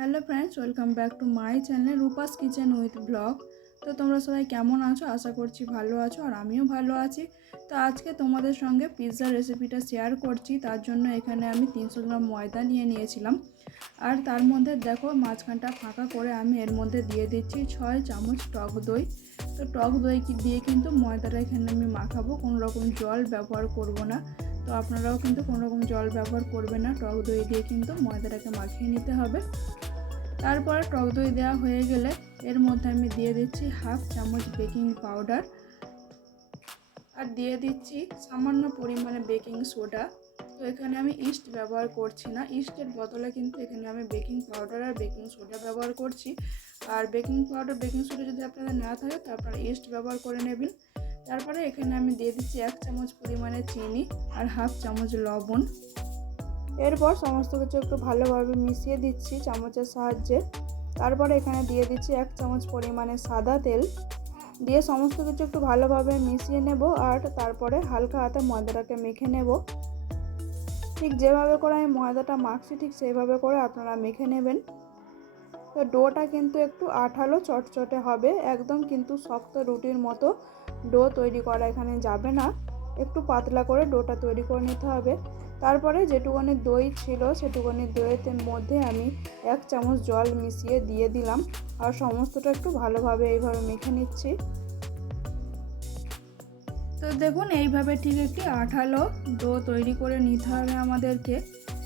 Hello friends, welcome back to my channel Rupa's kitchen with blog. তো তোমরা সবাই কেমন আছো? আশা করছি ভালো আছো, আর আমিও ভালো আছি। তো আজকে তোমাদের সঙ্গে পিৎজার রেসিপিটা শেয়ার করছি। তার জন্য এখানে আমি 300 গ্রাম ময়দা নিয়ে নিয়েছিলাম, আর তার মধ্যে দেখো মাঝখানটা ফাঁকা করে আমি এর মধ্যে দিয়ে দিচ্ছি 6 চামচ টক দই। তো টক দই দিয়ে কিন্তু ময়দাটা এখানে আমি মাখাবো, কোনো রকম জল ব্যবহার করব না। তো আপনারাও কিন্তু কোনো রকম জল ব্যবহার করবেন না, টক দই দিয়ে কিন্তু ময়দাটাকে মাখিয়ে নিতে হবে। তারপর টক দই দেওয়া হয়ে গেলে এর মধ্যে আমি দিয়ে দিচ্ছি হাফ চামচ বেকিং পাউডার, আর দিয়ে দিচ্ছি সামান্য পরিমাণে বেকিং সোডা। তো এখানে আমি ইস্ট ব্যবহার করছি না, ইস্টের বদলে কিন্তু এখানে আমি বেকিং পাউডার আর বেকিং সোডা ব্যবহার করছি। আর বেকিং পাউডার বেকিং সোডা যদি আপনাদের না থাকে তো আপনারা ইস্ট ব্যবহার করে নেবেন। তারপরে এখানে আমি দিয়ে দিচ্ছি 1 চামচ পরিমাণে চিনি আর হাফ চামচ লবণ। এরপর সমস্ত কিছু একটু ভালোভাবে মিশিয়ে দিচ্ছি চামচের সাহায্যে। তারপরে এখানে দিয়ে দিচ্ছি 1 চামচ পরিমাণে সাদা তেল, দিয়ে সমস্ত কিছু একটু ভালোভাবে মিশিয়ে নেব। আর তারপরে হালকা হাতে ময়দাটাকে মেখে নেব। ঠিক যেভাবে করে আমি ময়দাটা মাখছি ঠিক সেইভাবে করে আপনারা মেখে নেবেন। তো ডোটা কিন্তু একটু আঠালো চটচটে হবে, একদম কিন্তু শক্ত রুটির মতো ডো তৈরি করা এখানে যাবে না, একটু পাতলা করে ডোটা তৈরি করে নিতে হবে। তারপরে যেটুকুনি দই ছিল সেটুকুনি দইয়ের মধ্যে আমি 1 চামচ জল মিশিয়ে দিয়ে দিলাম, আর সমস্তটা একটু ভালোভাবে এইভাবে মেখে নিচ্ছি। তো দেখুন এইভাবে ঠিক একটি আঠালো ডো তৈরি করে নিতে হবে আমাদেরকে।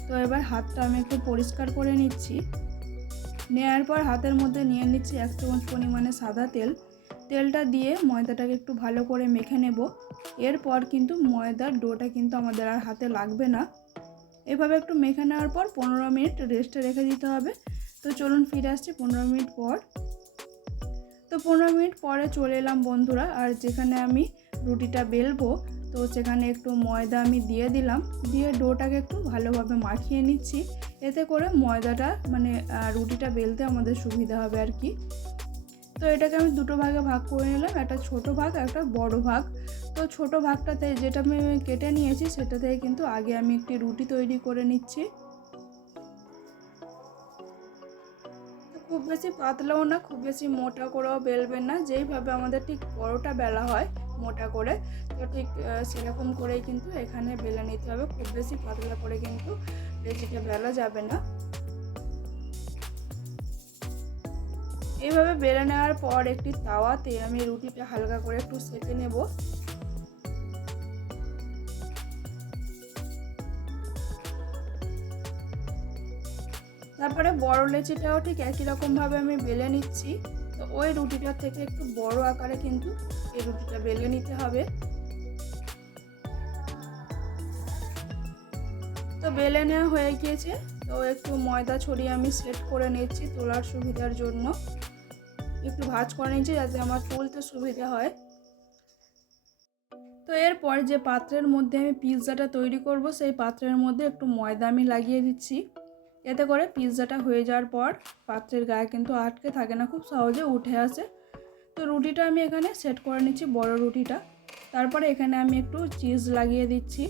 তো এবার হাতটা আমি একটু পরিষ্কার করে নিচ্ছি। নেওয়ার পর হাতের মধ্যে নিয়ে নিচ্ছি 1 চামচ পরিমাণে সাদা তেল। তেলটা দিয়ে ময়দাটাকে একটু ভালো করে মেখে নেব। এরপর কিন্তু ময়দার ডোটা কিন্তু আমাদের আর হাতে লাগবে না। এভাবে একটু মেখে নেওয়ার পর 15 মিনিট রেস্টে রেখে দিতে হবে। তো চলুন ফিরে আসছি 15 মিনিট পর। তো 15 মিনিট পরে চলে এলাম বন্ধুরা, আর যেখানে আমি রুটিটা বেলবো তো সেখানে একটু ময়দা আমি দিয়ে দিলাম, দিয়ে ডোটাকে একটু ভালোভাবে মাখিয়ে নিচ্ছি। এতে করে ময়দাটা রুটিটা বেলতে আমাদের সুবিধা হবে আর কি। তো এটাকে আমি দুটো ভাগে ভাগ করে নিলাম, একটা ছোট ভাগ একটা বড় ভাগ। তো ছোট ভাগটাতে যেটা আমি কেটে নিয়েছি সেটা থেকে কিন্তু আগে আমি একটি রুটি তৈরি করে নিচ্ছি। খুব বেশি পাতলাও না, খুব বেশি মোটা করেও বেলবেন না, যেইভাবে আমাদের ঠিক পরোটা বেলা হয় মোটা করে, তো ঠিক সেরকম করেই কিন্তু এখানে বেলে নিতে হবে। খুব বেশি পাতলা করে কিন্তু রেজিটা বেলা যাবে না। এইভাবে বেলে নেওয়ার পর একটি তাওয়াতে আমি রুটিটা হালকা করে একটু সেঁকে নেব। তারপরে বড় লেচিটাও ঠিক একই রকমভাবে আমি বেলে নিচ্ছি। তো ওই রুটিটার থেকে একটু বড় আকারে কিন্তু এই রুটিটা বেলে নিতে হবে। তো বেলে নেওয়া হয়ে গিয়েছে। তো একটু ময়দা ছড়িয়ে আমি সেট করে নিচ্ছি তোলার সুবিধার জন্য, একটু ভাঁজ করে নিচ্ছি যাতে আমার তুলতে সুবিধা হয়। তো এরপর যে পাত্রের মধ্যে আমি পিৎজাটা তৈরি করব সেই পাত্রের মধ্যে একটু ময়দা আমি লাগিয়ে দিচ্ছি। এতে করে পিৎজাটা হয়ে যাওয়ার পর পাত্রের গায়ে কিন্তু আটকে থাকে না, খুব সহজে উঠে আসে। তো রুটিটা আমি এখানে সেট করে নিচ্ছি, বড় রুটিটা। তারপরে এখানে আমি একটু চিজ লাগিয়ে দিচ্ছি।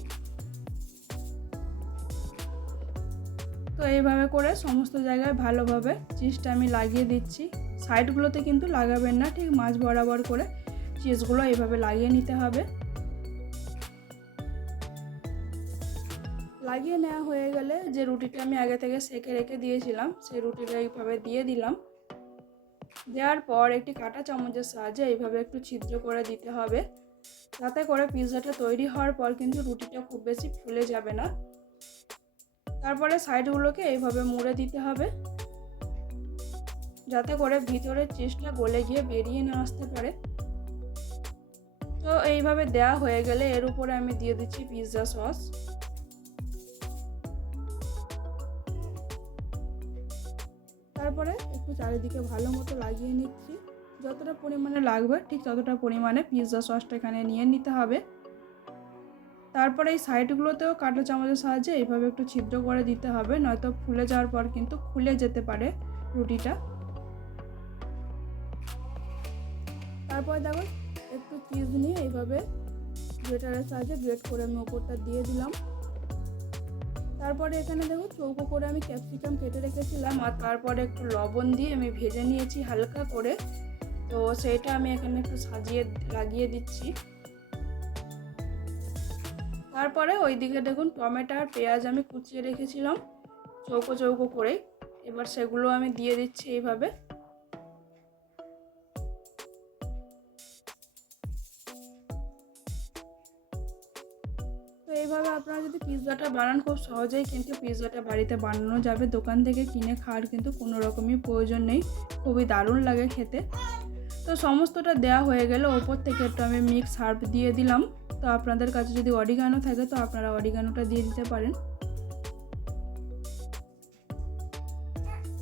তো এইভাবে করে সমস্ত জায়গায় ভালোভাবে চিজটা আমি লাগিয়ে দিচ্ছি। সাইডগুলোতে কিন্তু লাগাবেন না, ঠিক মাঝ বরাবর করে চিজগুলো এইভাবে লাগিয়ে নিতে হবে। লাগিয়ে নেওয়া হয়ে গেলে যে রুটিটা আমি আগে থেকে সেঁকে রেখে দিয়েছিলাম সেই রুটিটা এইভাবে দিয়ে দিলাম। দেওয়ার পর একটি কাঁটা চামচের সাহায্যে এইভাবে একটু ছিদ্র করে দিতে হবে, তাতে করে পিৎজাটা তৈরি হওয়ার পর কিন্তু রুটিটা খুব বেশি ফুলে যাবে না। তারপরে সাইডগুলোকে এইভাবে মুড়ে দিতে হবে, যাতে করে ভিতরের চিজটা গলে গিয়ে বেরিয়ে না আসতে পারে। তো এইভাবে দেওয়া হয়ে গেলে এর উপরে আমি দিয়ে দিচ্ছি পিৎজা সস। তারপরে একটু চারিদিকে ভালো মতো লাগিয়ে নিচ্ছি, যতটা পরিমাণে লাগবে ঠিক ততটা পরিমাণে পিৎজা সসটা এখানে নিয়ে নিতে হবে। তারপরে এই সাইডগুলোতেও কাঁটা চামচের সাহায্যে এইভাবে একটু ছিদ্র করে দিতে হবে, নয়তো ফুলে যাওয়ার পর কিন্তু খুলে যেতে পারে রুটিটা। তারপরে দেখো একটু চিজ নিয়ে এইভাবে গ্রেটারের সাহায্যে গ্রেট করে আমি ওপরটা দিয়ে দিলাম। তারপরে এখানে দেখো চৌকো করে আমি ক্যাপসিকাম কেটে রেখেছিলাম, আর তারপরে একটু লবণ দিয়ে আমি ভেজে নিয়েছি হালকা করে। তো সেইটা আমি এখানে একটু সাজিয়ে লাগিয়ে দিচ্ছি। তারপরে ওইদিকে দেখুন টমেটো আর পেঁয়াজ আমি কুচিয়ে রেখেছিলাম চৌকো চৌকো করে, এবার সেগুলো আমি দিয়ে দিচ্ছি এইভাবে। তো এইভাবে আপনারা যদি পিৎজাটা বানান খুব সহজেই কিন্তু পিৎজাটা বাড়িতে বানানো যাবে, দোকান থেকে কিনে খাওয়ার কিন্তু কোনো রকমই প্রয়োজন নেই, খুবই দারুণ লাগে খেতে। তো সমস্তটা দেওয়া হয়ে গেলে ওপর থেকে একটু আমি মিক্স হার্ব দিয়ে দিলাম। তো আপনাদের কাছে যদি অরিগানো থাকে তো আপনারা অরিগানোটা দিয়ে দিতে পারেন।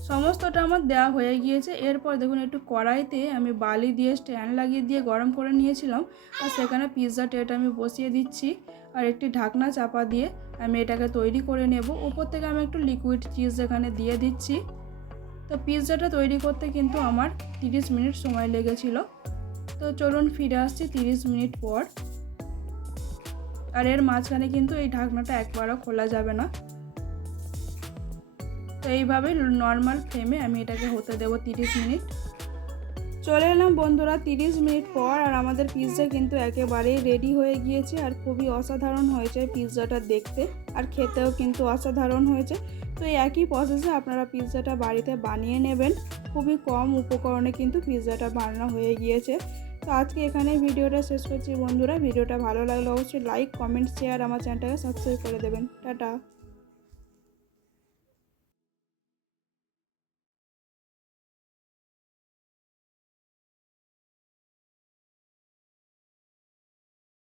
সমস্তটা আমার দেওয়া হয়ে গিয়েছে। এরপর দেখুন একটু কড়াইতে আমি বালি দিয়ে স্ট্যান্ড লাগিয়ে দিয়ে গরম করে নিয়েছিলাম, আর সেখানে পিৎজা ট্রেটা আমি বসিয়ে দিচ্ছি, আর একটি ঢাকনা চাপা দিয়ে আমি এটাকে তৈরি করে নেব। উপর থেকে আমি একটু লিকুইড চিজ এখানে দিয়ে দিচ্ছি। তো পিৎজাটা তৈরি করতে কিন্তু আমার 30 মিনিট সময় লেগেছিল। তো চলুন ফিরে আসছি 30 মিনিট পর। আর এর মাঝখানে কিন্তু এই ঢাকনাটা একবারও খোলা যাবে না। তো এইভাবে নর্মাল ফ্লেমে আমি এটাকে হতে দেবো 30 মিনিট। চলে এলাম বন্ধুরা 30 মিনিট পর, আর আমাদের পিৎজা কিন্তু একেবারেই রেডি হয়ে গিয়েছে, আর খুবই অসাধারণ হয়েছে পিৎজাটা দেখতে, আর খেতেও কিন্তু অসাধারণ হয়েছে। তো এই একই প্রসেসে আপনারা পিৎজাটা বাড়িতে বানিয়ে নেবেন, খুবই কম উপকরণে কিন্তু পিৎজাটা বানানো হয়ে গিয়েছে। তো আজকে এখানেই ভিডিওটা শেষ করছি বন্ধুরা। ভিডিওটা ভালো লাগলে অবশ্যই লাইক, কমেন্ট, শেয়ার, আমার চ্যানেলটাকে সাবস্ক্রাইব করে দেবেন। টাটা।